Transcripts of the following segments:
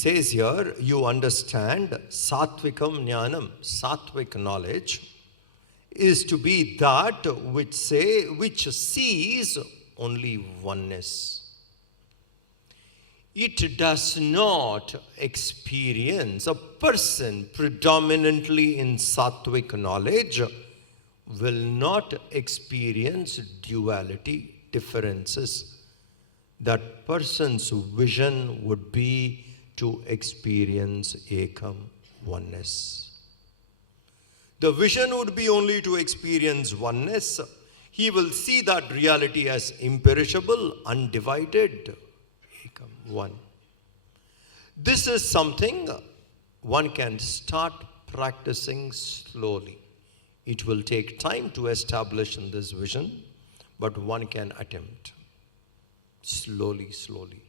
says here, you understand Sattvikam Jnanam, Sattvic knowledge, is to be that which sees only oneness. It does not experience, a person predominantly in Sattvic knowledge will not experience duality, differences. That person's vision would be to experience Ekam, oneness. The vision would be only to experience oneness. He will see that reality as imperishable, undivided, Ekam, one. This is something one can start practicing slowly. It will take time to establish in this vision, but one can attempt. Slowly, slowly.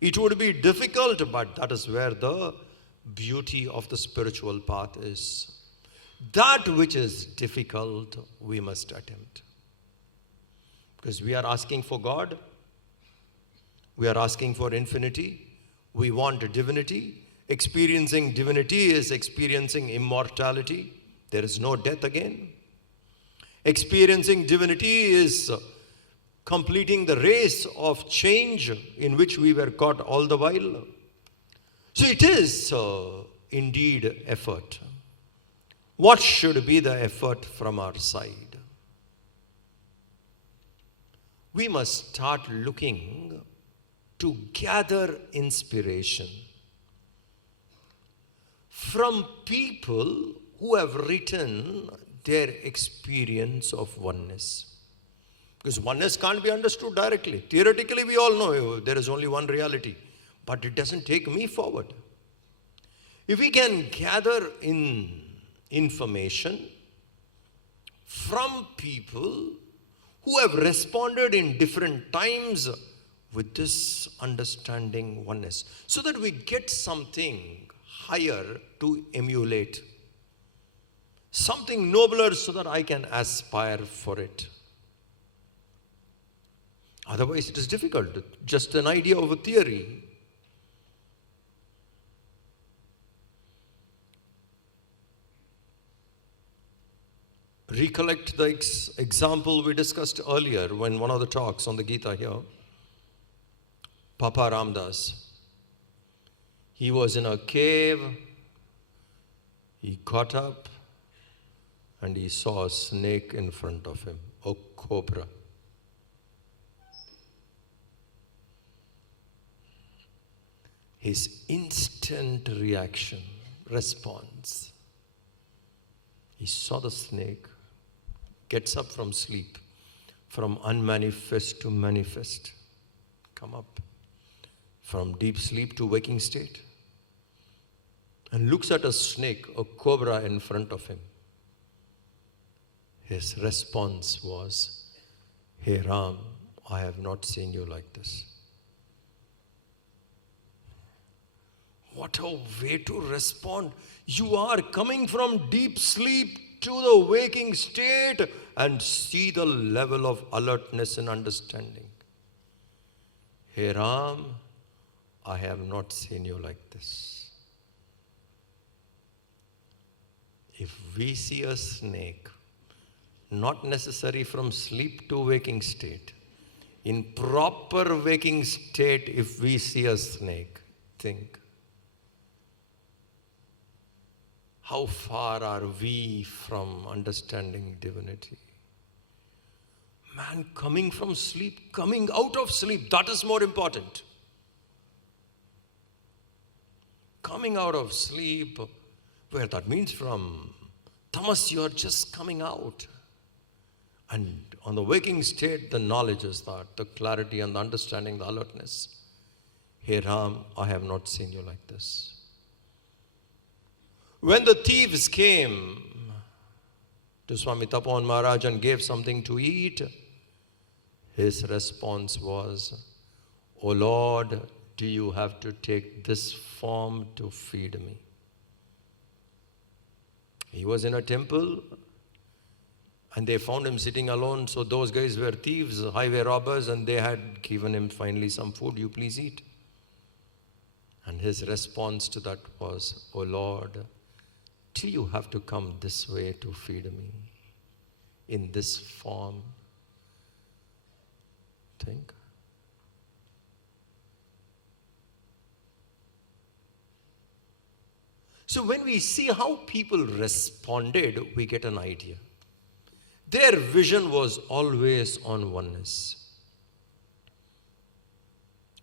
It would be difficult, but that is where the beauty of the spiritual path is. That which is difficult, we must attempt. Because we are asking for God. We are asking for infinity. We want divinity. Experiencing divinity is experiencing immortality. There is no death again. Experiencing divinity is completing the race of change in which we were caught all the while. So it is indeed effort. What should be the effort from our side? We must start looking to gather inspiration from people who have written their experience of oneness. Because oneness can't be understood directly. Theoretically, we all know there is only one reality. But it doesn't take me forward. If we can gather in information from people who have responded in different times with this understanding oneness, so that we get something higher to emulate, something nobler so that I can aspire for it. Otherwise, it is difficult. Just an idea of a theory. Recollect the example we discussed earlier when one of the talks on the Gita here. Papa Ramdas. He was in a cave. He got up and he saw a snake in front of him, a cobra. His instant reaction, response. He saw the snake, gets up from sleep, from unmanifest to manifest, come up, from deep sleep to waking state, and looks at a snake, a cobra in front of him. His response was, "Hey Ram, I have not seen you like this." What a way to respond. You are coming from deep sleep to the waking state and see the level of alertness and understanding. Hey Ram, I have not seen you like this. If we see a snake, not necessary from sleep to waking state, in proper waking state, if we see a snake, think, how far are we from understanding divinity? Man, coming from sleep, coming out of sleep, that is more important. Coming out of sleep, where that means from tamas, you are just coming out. And on the waking state, the knowledge is that, the clarity and the understanding, the alertness. Hey Ram, I have not seen you like this. When the thieves came to Swami Tapan Maharaj and gave something to eat, his response was, "O Lord, do you have to take this form to feed me?" He was in a temple and they found him sitting alone. So those guys were thieves, highway robbers, and they had given him finally some food. "You please eat." And his response to that was, "Oh Lord, do you have to come this way to feed me in this form?" Think. So when we see how people responded, we get an idea. Their vision was always on oneness.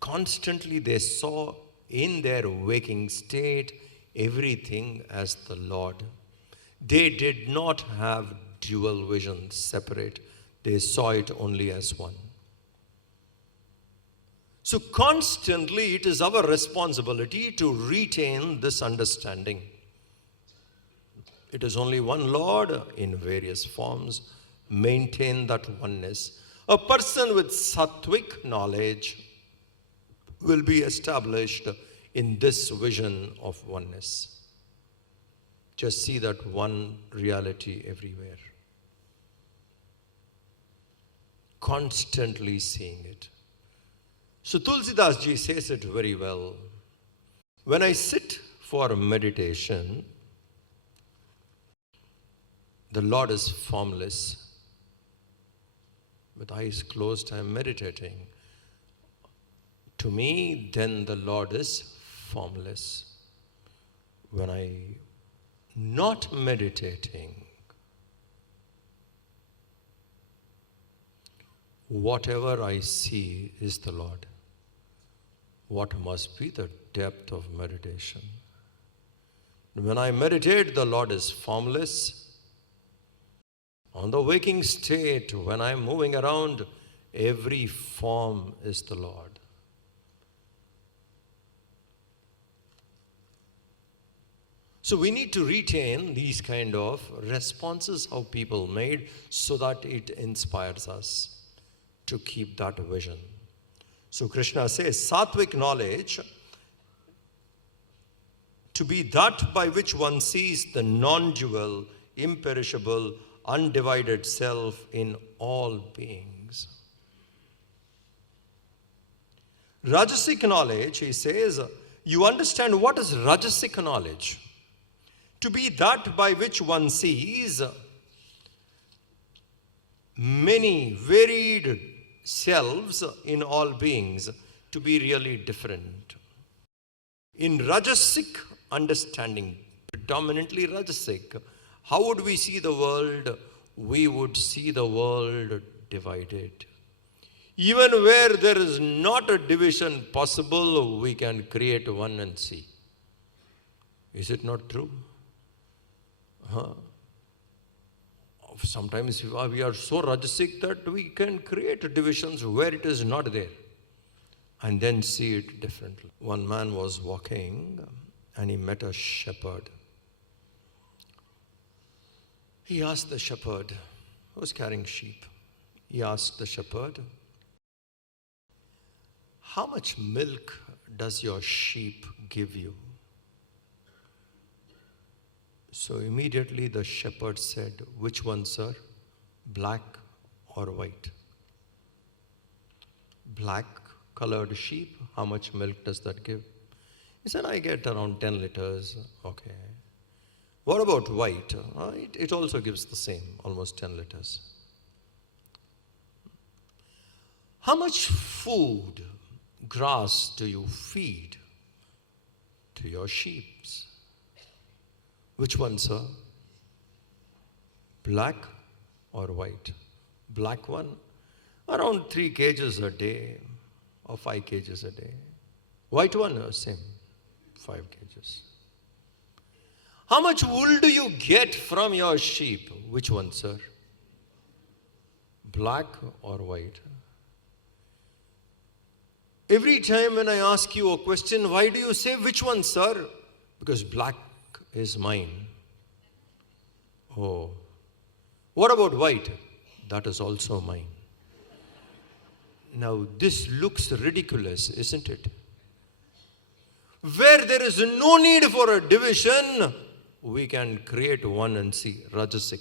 Constantly they saw in their waking state everything as the Lord. They did not have dual vision, separate. They saw it only as one. So constantly it is our responsibility to retain this understanding. It is only one Lord in various forms. Maintain that oneness. A person with sattvic knowledge will be established in this vision of oneness. Just see that one reality everywhere. Constantly seeing it. So Tulsidas ji says it very well. When I sit for meditation, the Lord is formless. With eyes closed, I am meditating. To me, then the Lord is formless. When I not meditating, whatever I see is the Lord. What must be the depth of meditation? When I meditate, the Lord is formless. On the waking state, when I am moving around, every form is the Lord. So we need to retain these kind of responses how people made so that it inspires us to keep that vision. So Krishna says, sattvic knowledge to be that by which one sees the non-dual, imperishable, undivided self in all beings. Rajasic knowledge, he says, you understand what is Rajasic knowledge? To be that by which one sees many varied selves in all beings to be really different. In Rajasic understanding, predominantly Rajasic, how would we see the world? We would see the world divided. Even where there is not a division possible, we can create one and see. Is it not true? Sometimes we are so Rajasic that we can create divisions where it is not there and then see it differently. One man was walking and he met a shepherd. He asked the shepherd, who was carrying sheep, he asked the shepherd, how much milk does your sheep give you? So immediately the shepherd said, which one, sir? Black or white? Black colored sheep, how much milk does that give? He said, I get around 10 liters. Okay. What about white? It also gives the same, almost 10 liters. How much food, grass do you feed to your sheep? Which one, sir? Black or white? Black one, around 3 kgs a day or 5 kgs a day. White one, same, 5 kgs. How much wool do you get from your sheep? Which one, sir? Black or white? Every time when I ask you a question, why do you say which one, sir? Because black is mine. Oh. What about white? That is also mine. Now this looks ridiculous, isn't it? Where there is no need for a division, we can create one and see. Rajasic.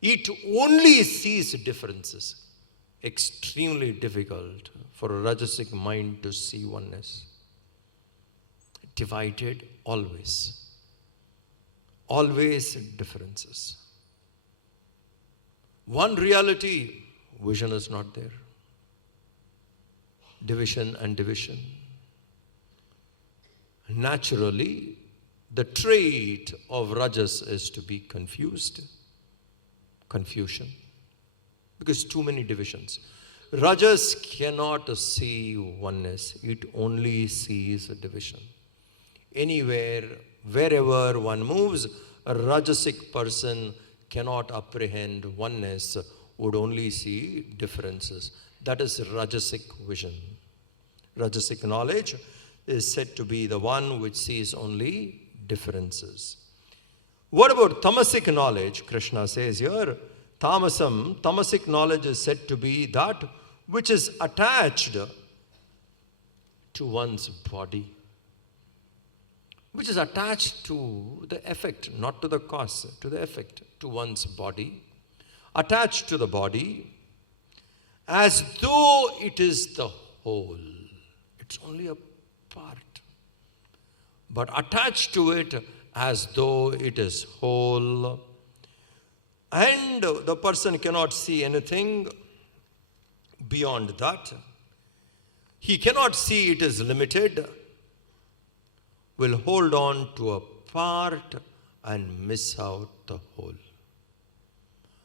It only sees differences. Extremely difficult for a Rajasic mind to see oneness. divided always. Always differences. One reality, vision is not there. Division and division. Naturally, the trait of Rajas is to be confused. Confusion. Because too many divisions. Rajas cannot see oneness. It only sees a division. Anywhere, wherever one moves, a Rajasic person cannot apprehend oneness, would only see differences. That is Rajasic vision. Rajasic knowledge is said to be the one which sees only differences. What about tamasic knowledge? Krishna says here, tamasic knowledge is said to be that which is attached to one's body. Which is attached to the effect, not to the cause, to the effect, to one's body. Attached to the body as though it is the whole. It's only a part. But attached to it as though it is whole. And the person cannot see anything beyond that. He cannot see it is limited. Will hold on to a part and miss out the whole.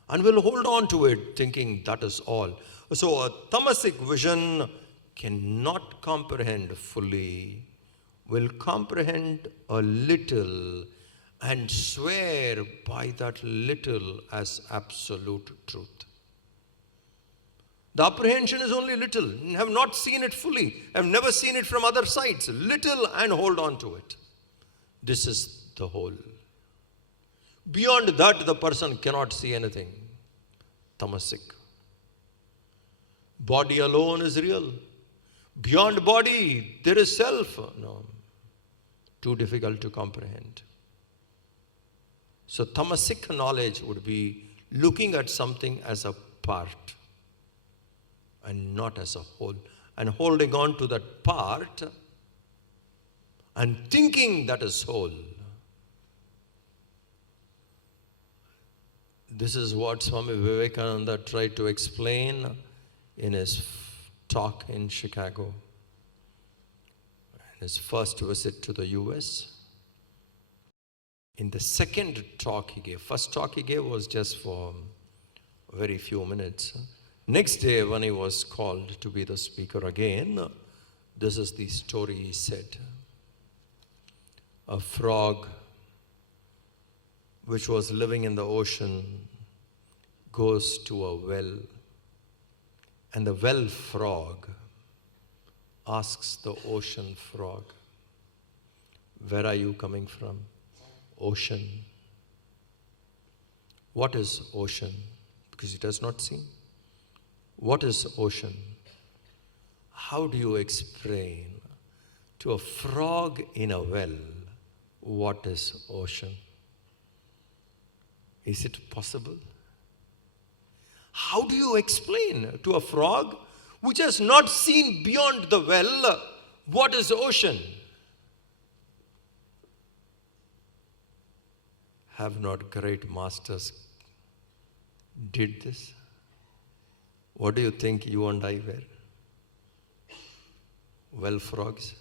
And will hold on to it thinking that is all. So a tamasic vision cannot comprehend fully, will comprehend a little and swear by that little as absolute truth. The apprehension is only little, have not seen it fully, have never seen it from other sides. Little and hold on to it. This is the whole. Beyond that, the person cannot see anything. Tamasic. Body alone is real. Beyond body, there is self. No. Too difficult to comprehend. So tamasic knowledge would be looking at something as a part and not as a whole. And holding on to that part and thinking that is whole. This is what Swami Vivekananda tried to explain in his talk in Chicago. His first visit to the US. In the second talk he gave, first talk he gave was just for very few minutes. Next day when he was called to be the speaker again, this is the story he said. A frog which was living in the ocean goes to a well, and the well frog asks the ocean frog, "Where are you coming from?" Ocean. What is ocean? Because he does not see. What is ocean? How do you explain to a frog in a well what is ocean? Is it possible? How do you explain to a frog which has not seen beyond the well what is ocean? Have not great masters did this? What do you think you and I were? Well, frogs.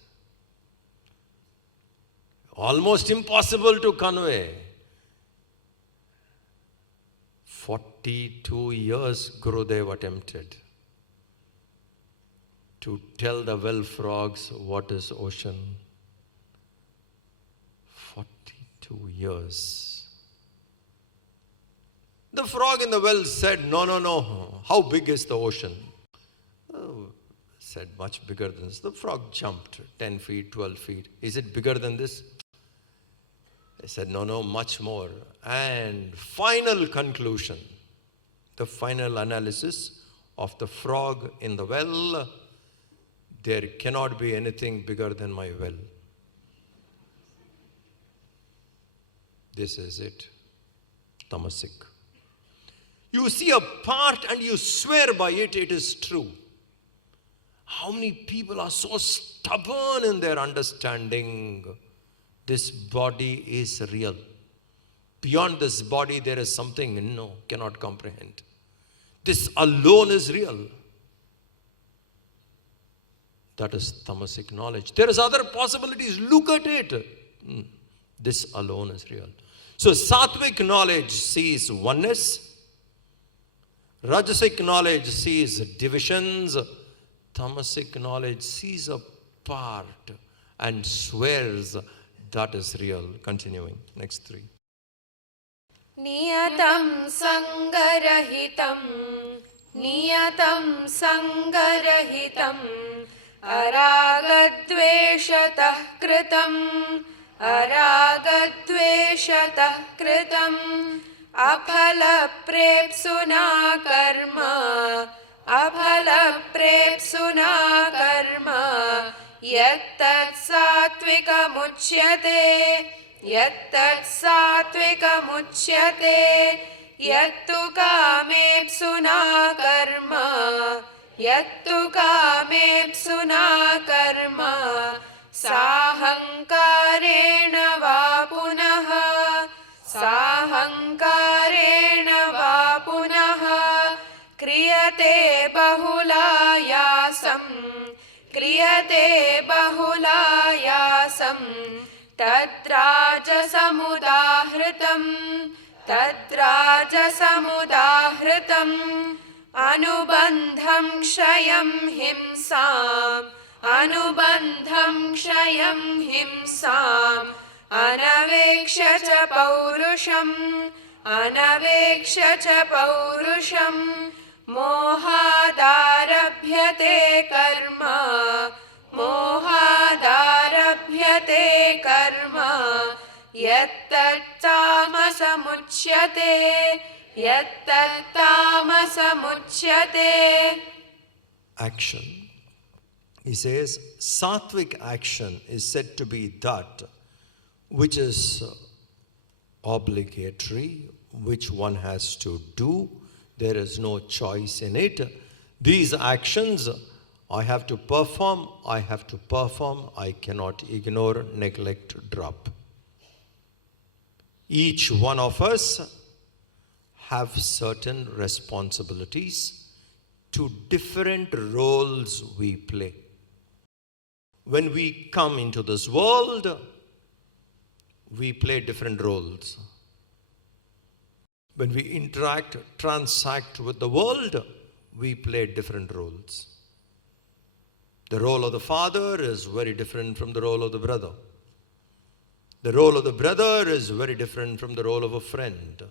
Almost impossible to convey. 42 years Gurudev attempted to tell the well frogs what is ocean. 42 years. The frog in the well said, no. How big is the ocean? Oh, said, much bigger than this. The frog jumped 10 feet, 12 feet. Is it bigger than this? They said, no, much more. And final conclusion, the final analysis of the frog in the well, there cannot be anything bigger than my well. This is it. Tamasic. You see a part and you swear by it, it is true. How many people are so stubborn in their understanding? This body is real. Beyond this body, there is something cannot comprehend. This alone is real. That is tamasic knowledge. There is other possibilities. Look at it. This alone is real. So sattvic knowledge sees oneness. Rajasic knowledge sees divisions. Tamasic knowledge sees a part and swears that is real. Continuing. Next three. Niyatam sangarahitam, niyatam sangarahitam, aragadveshatah kritam, aragadveshatah kritam, aphala prepsuna karma, aphala prepsuna karma, yattat sattvikamukhyate, yattat sattvikamukhyate, yattu kamepsuna karma, yattu kamepsuna karma, sahankarena va punaha, sahankarena va punaha, kriyate bahulayasam, kriyate bahulayasam, tadrajasamudahritam, tadrajasamudahritam, anubandham kshayam himsam, anubandham kshayam himsam, anaveksha cha paurusham, anaveksha cha paurusham, mohadarabhyate karma, mohadarabhyate karma, yattattamasamuchyate, yattattamasamuchyate. Action. He says, sattvic action is said to be that which is obligatory, which one has to do. There is no choice in it. These actions I have to perform, I cannot ignore, neglect, drop. Each one of us have certain responsibilities to different roles we play. When we come into this world, we play different roles. When we interact, transact with the world, we play different roles. The role of the father is very different from the role of the brother. The role of the brother is very different from the role of a friend.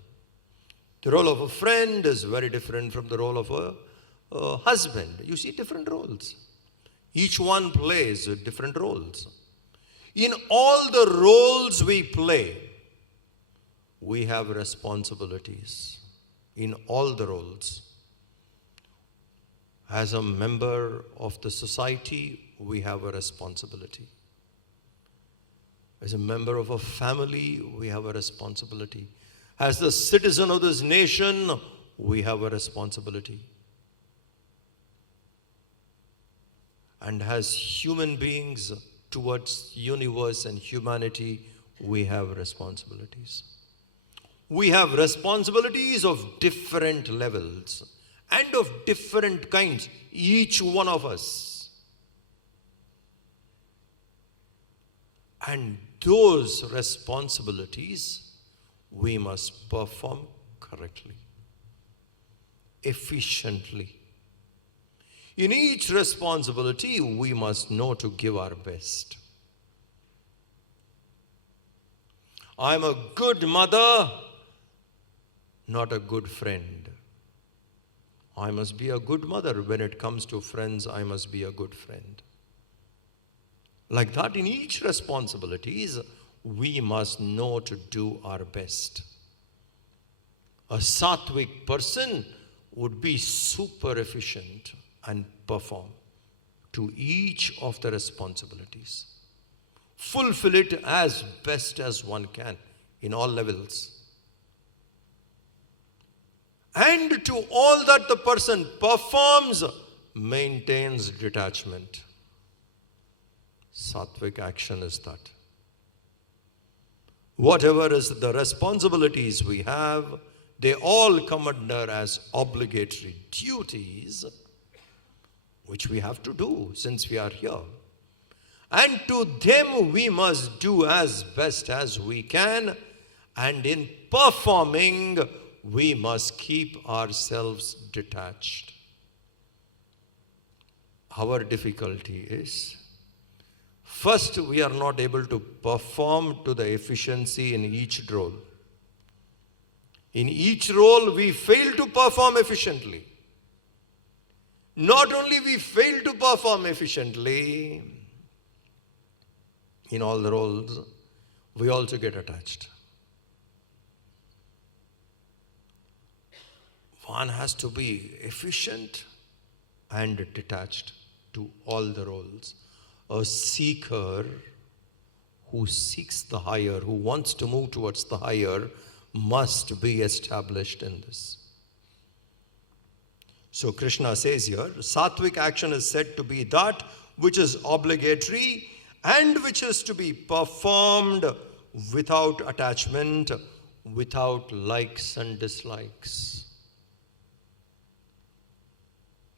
The role of a friend is very different from the role of a husband. You see different roles. Each one plays different roles. In all the roles we play, we have responsibilities. In all the roles. As a member of the society, we have a responsibility. As a member of a family, we have a responsibility. As the citizen of this nation, we have a responsibility. And as human beings towards universe and humanity, we have responsibilities. We have responsibilities of different levels and of different kinds, each one of us. And those responsibilities we must perform correctly, efficiently. In each responsibility, we must know to give our best. I'm a good mother, not a good friend. I must be a good mother. When it comes to friends, I must be a good friend. Like that, in each responsibilities, we must know to do our best. A sattvic person would be super efficient and perform to each of the responsibilities. Fulfill it as best as one can in all levels. And to all that the person performs, maintains detachment. Sattvic action is that. Whatever is the responsibilities we have, they all come under as obligatory duties, which we have to do since we are here. And to them we must do as best as we can, and in performing, we must keep ourselves detached. Our difficulty is, first, we are not able to perform to the efficiency in each role. In each role, we fail to perform efficiently. Not only we fail to perform efficiently in all the roles, we also get attached. One has to be efficient and detached to all the roles. A seeker who seeks the higher, who wants to move towards the higher, must be established in this. So Krishna says here, Sattvic action is said to be that which is obligatory and which is to be performed without attachment, without likes and dislikes.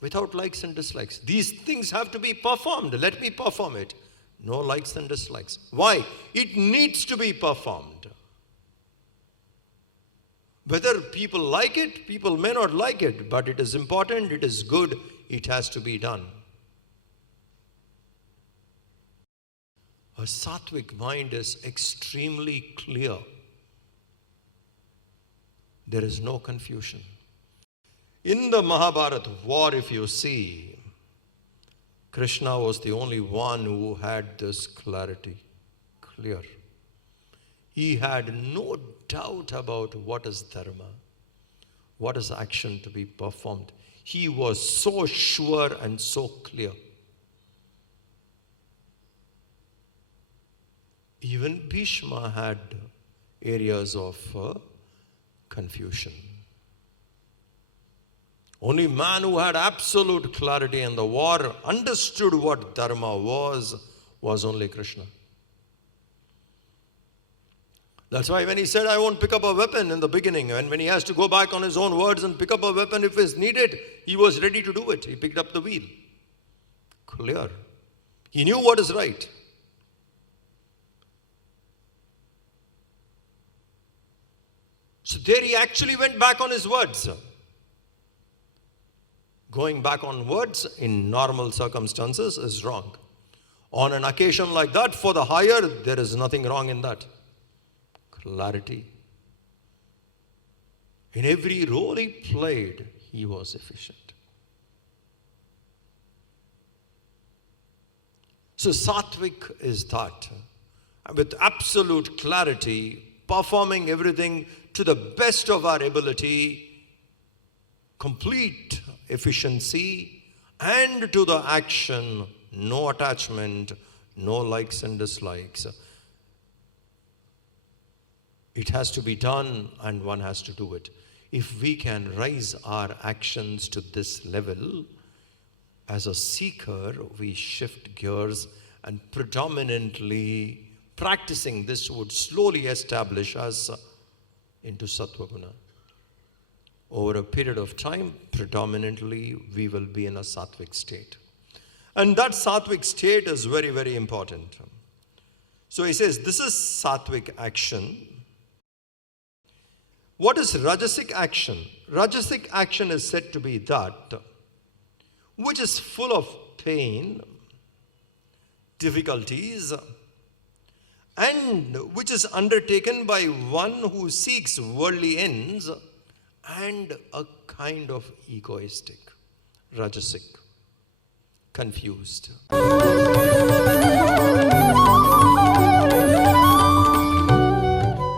Without likes and dislikes. These things have to be performed. Let me perform it. No likes and dislikes. Why? It needs to be performed. Whether people like it, people may not like it, but it is important, it is good, it has to be done. A sattvic mind is extremely clear. There is no confusion. In the Mahabharata war, if you see, Krishna was the only one who had this clarity clear. He had no doubt about what is dharma, what is action to be performed. He was so sure and so clear. Even Bhishma had areas of confusion. Only man who had absolute clarity in the war, understood what dharma was only Krishna. That's why when he said, I won't pick up a weapon in the beginning, and when he has to go back on his own words and pick up a weapon if it's needed, he was ready to do it. He picked up the wheel. Clear. He knew what is right. So there he actually went back on his words. Going back on words in normal circumstances is wrong. On an occasion like that, for the higher, there is nothing wrong in that. Clarity. In every role he played, he was efficient. So Sattvic is that. With absolute clarity, performing everything to the best of our ability, complete efficiency, and to the action, no attachment, no likes and dislikes. It has to be done and one has to do it. If we can rise our actions to this level, as a seeker, we shift gears, and predominantly practicing this would slowly establish us into Sattva Guna. Over a period of time, predominantly, we will be in a sattvic state. And that sattvic state is very, very important. So he says, this is sattvic action. What is rajasic action? Rajasic action is said to be that which is full of pain, difficulties, and which is undertaken by one who seeks worldly ends and a kind of egoistic, rajasic, confused.